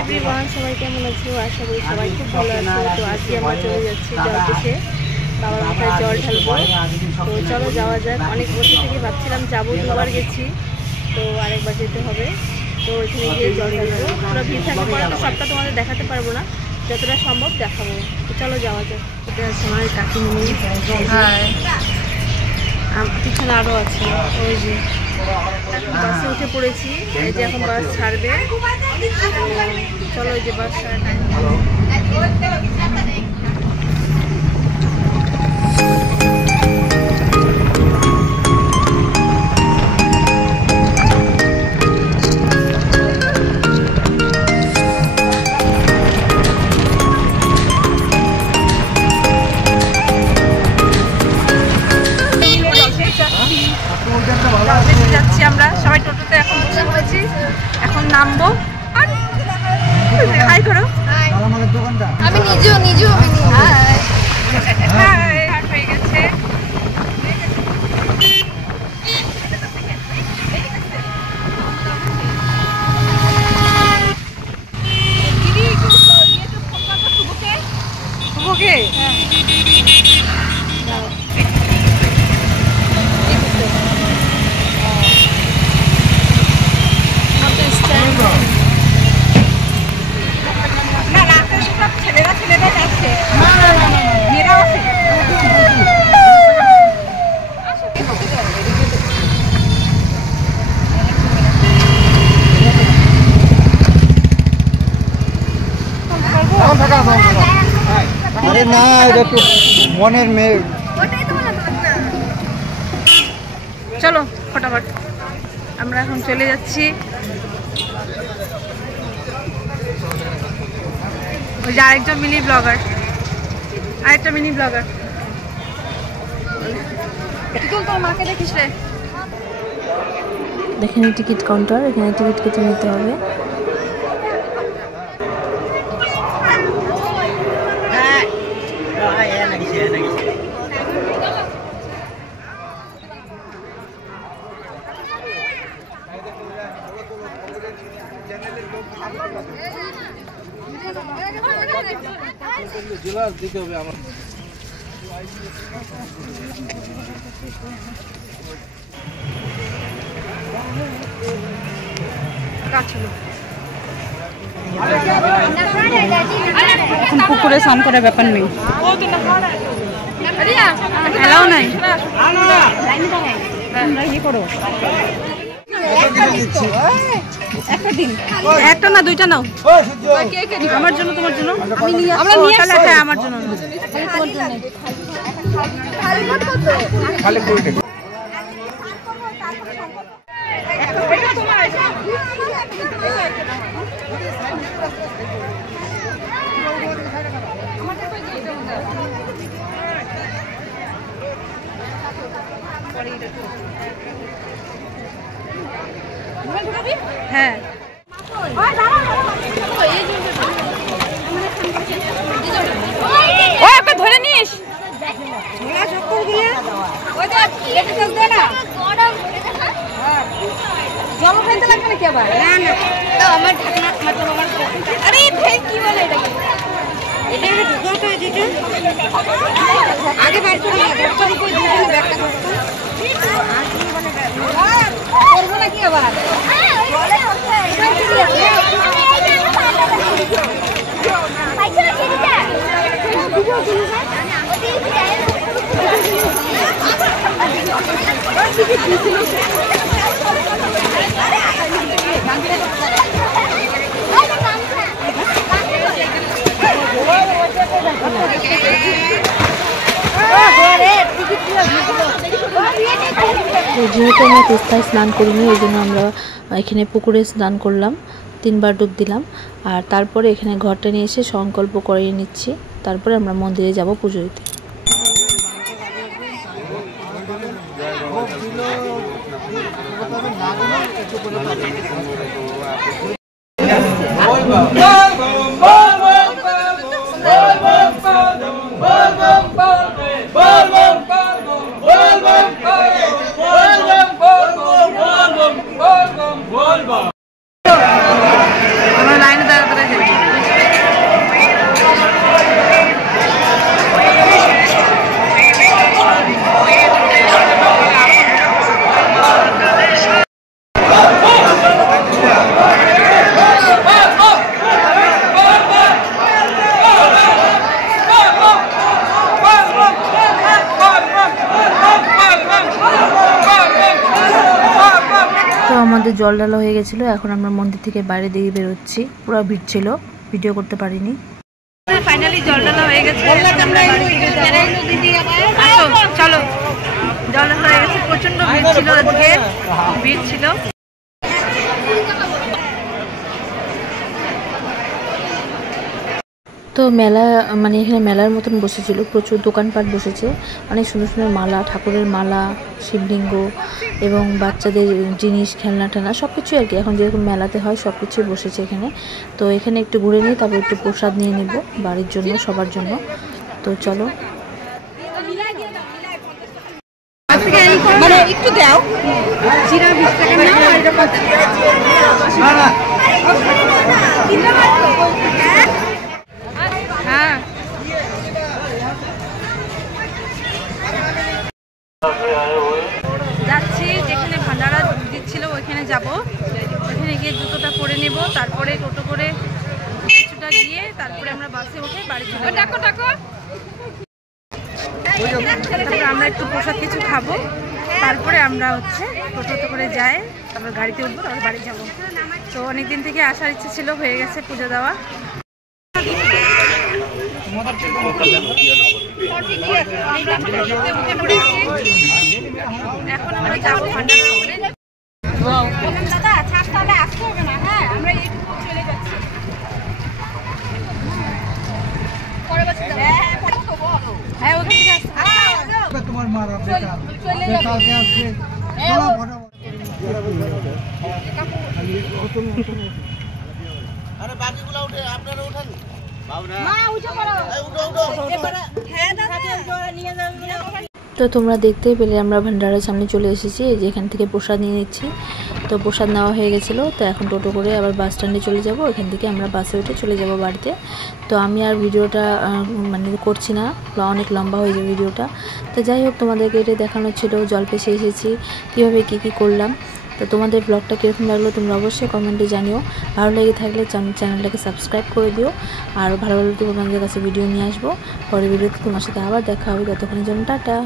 Everyone, সবাই কেমন আছো? আশা করি সবাই খুব ভালো আছো। তো আজকে আমরা চলে যাচ্ছি জলপেশে, বাবার মাথায় জল ঢালবো। তো চলো যাওয়া যাক। অনেক বছর থেকে ভাবছিলাম যাবো, দুবার গেছি, তো আরেকবার যেতে হবে। তো ওইখানে গিয়ে জল ঢালবো। পুরো ভিড় থাকবে পরে, তো সবটা তোমাদের দেখাতে পারবো না, যতটা সম্ভব দেখাবো। তো চলো যাওয়া যাক। এটা আছে আমার কাকিমণি, পিছনে আরও আছে। ওই যে বাসে উঠে পড়েছি, এই যে এখন বাস ছাড়বে। চলো, ওই যে বাস ছাড়া টাইম। যাচ্ছি আমরা সবাই, টোটোতে এখন বসে পড়েছি, এখন নামবো। হাই করো। আমি নিজেও হয়ে গেছে। আরে না, এটা একটু মনের মেয়ে। চলো ফটাফট, আমরা এখন চলে যাচ্ছি। ওই যে আরেকটা মিনি ব্লগার, তোর মাকে দেখিস রে। এখানে টিকিট কাউন্টার, এখানে টিকিট কেটে নিতে হবে। দিতে হবে আমার। পুকুরে স্নান করার ব্যাপার নেই, খেলাও নাই। একটা না দুইটা নাও, আমার জন্য, তোমার জন্য। আমার জন্য হ্যাঁ। ওকে ধরে নিস, জল খাইতে লাগবে নাকি আবার? আমার আরে কি বলে আগে বাইর করে করবো নাকি আবার? যেহেতু আমরা তিস্তায় স্নান করিনি, ওই জন্য আমরা এখানে পুকুরে স্নান করলাম, 3 বার ডুব দিলাম। আর তারপরে এখানে ঘরটা নিয়ে এসে সংকল্প করিয়ে নিচ্ছি, তারপরে আমরা মন্দিরে যাব পুজো দিতে। আমরা লাইনে দাঁড়াতে আমাদের জল ঢালা হয়ে গেছিলো। এখন আমরা মন্দির থেকে বাইরে দিকে বেরোচ্ছি। পুরো ভিড় ছিল, ভিডিও করতে পারিনি। ফাইনালি জল ঢালা হয়ে গেছে, চলো জল ঢালা হয়ে গেছে। প্রচন্ড ভিড় ছিল, আজকে ভিড় ছিল। তো মেলা মানে এখানে মেলার মতন বসেছিল, প্রচুর দোকানপাট বসেছে, অনেক সুন্দর সুন্দর মালা, ঠাকুরের মালা, শিবলিঙ্গ এবং বাচ্চাদের জিনিস, খেলনা টেলনা সব কিছুই আর কি এখন যেরকম মেলাতে হয় সব কিছুই বসেছে এখানে। তো এখানে একটু ঘুরে নিই, তারপর একটু প্রসাদ নিয়ে নিব বাড়ির জন্য, সবার জন্য। তো চলো একটু দাও, জিরা 20 টাকা না, হ্যাঁ যাচ্ছি, যেখানে ভান্ডারা দিচ্ছিল ওইখানে যাব। ওইখানে গিয়ে জুতোটা পরে নেব, তারপরে টোটো করে কিছুটা গিয়ে তারপরে আমরা বাসে উঠে বাড়ি চলে যাব। তারপরে আমরা একটু প্রসাদ কিছু খাবো, তারপরে আমরা হচ্ছে টোটোতে করে যাই, তারপর গাড়িতে উঠবো, তারপর বাড়ি যাবো। তো অনেকদিন থেকে আসার ইচ্ছে ছিল, হয়ে গেছে পুজো দেওয়া। এখন আমরা যাবো ভান্ডারের উপরে। দাদা ছাড়তে আসতে হবে না, হ্যাঁ আমরা এইটুকু চলে যাচ্ছি। হ্যাঁ ওখান থেকে আসতে তোমার মারা বেটা চলে কালকে আসছে চলো আরে বাকিগুলো উঠে আপনারা উঠান মা উঠো করো, হ্যাঁ দাদা নিয়ে যাও। তো তোমরা দেখতেই পেলে আমরা ভান্ডারের সামনে চলে এসেছি, এই যে এখান থেকে প্রসাদ নিয়ে নিচ্ছি। তো প্রসাদ নেওয়া হয়ে গেছিলো, তো এখন টোটো করে আবার বাস স্ট্যান্ডে চলে যাব, এখান থেকে আমরা বাসে উঠে চলে যাব বাড়িতে। তো আমি আর ভিডিওটা মানে করছি না, অনেক লম্বা হয়ে যাবে ভিডিওটা। তো যাই হোক, তোমাদেরকে এটা দেখানো ছিল জলপেশে এসেছি, কীভাবে কী করলাম। তো তোমাদের ব্লগটা কীরকম লাগলো তোমরা অবশ্যই কমেন্টে জানিও। ভালো লেগে থাকলে চ্যানেলটাকে সাবস্ক্রাইব করে দিও, আর ভালো ভালো তোমাদের কাছে ভিডিও নিয়ে আসবো। পরের ভিডিওতে তোমার সাথে আবার দেখা হবে, ততক্ষণের জন্য টাটা।